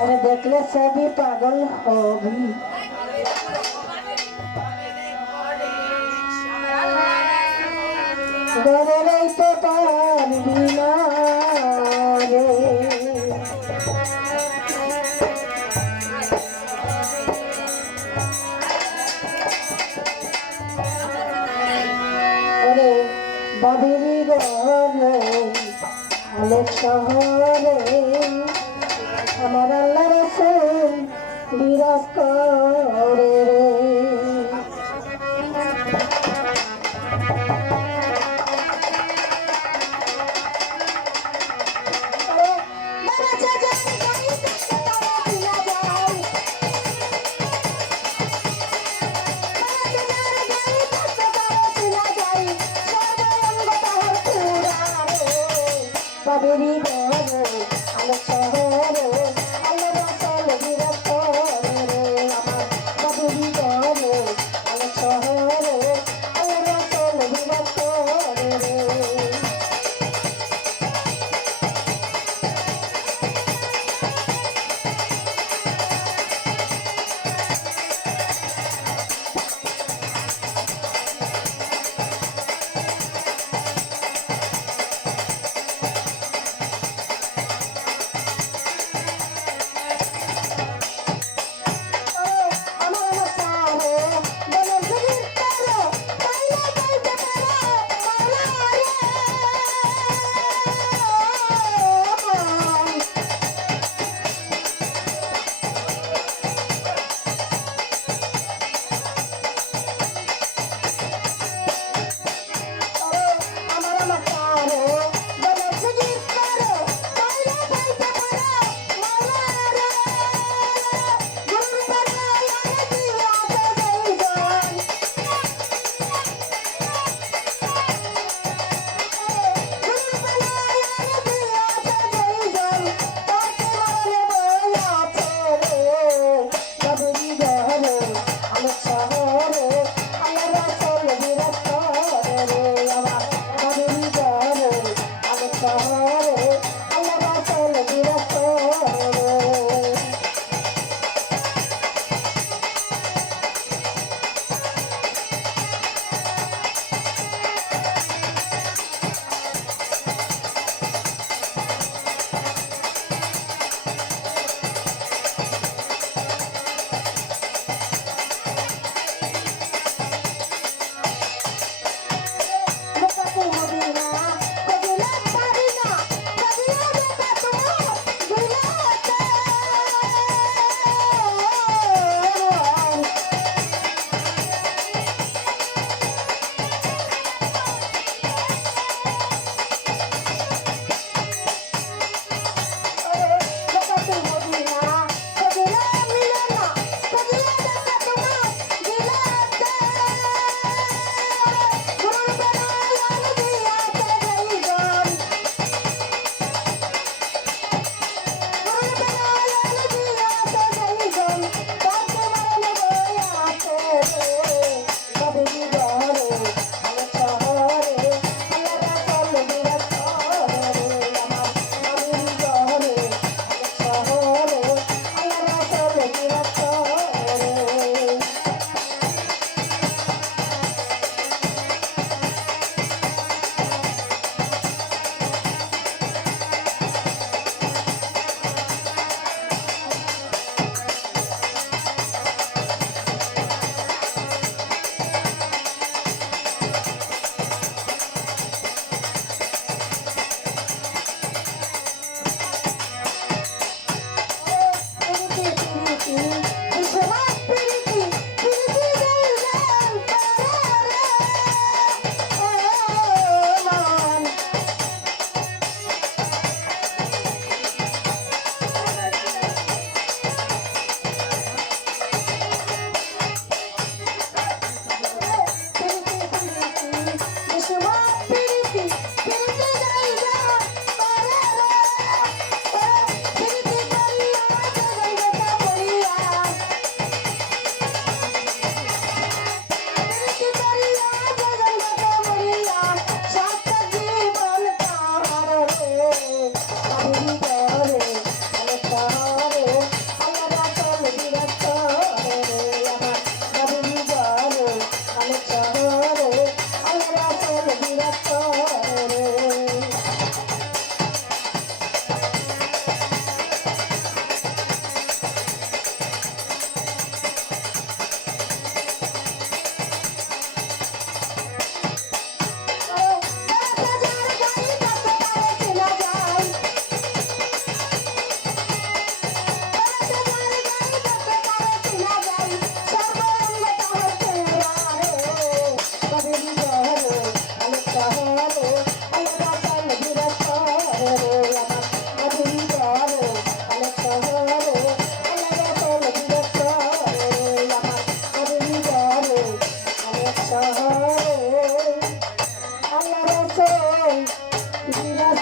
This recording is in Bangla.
আরে দেখলে সবই পাগল হবি। ধরে বাবিরি আলো শহরে আমার আল্লাহ রসুল বাবেরি বড় আলো শহরে রে আল্লাহ রসল বিরাজ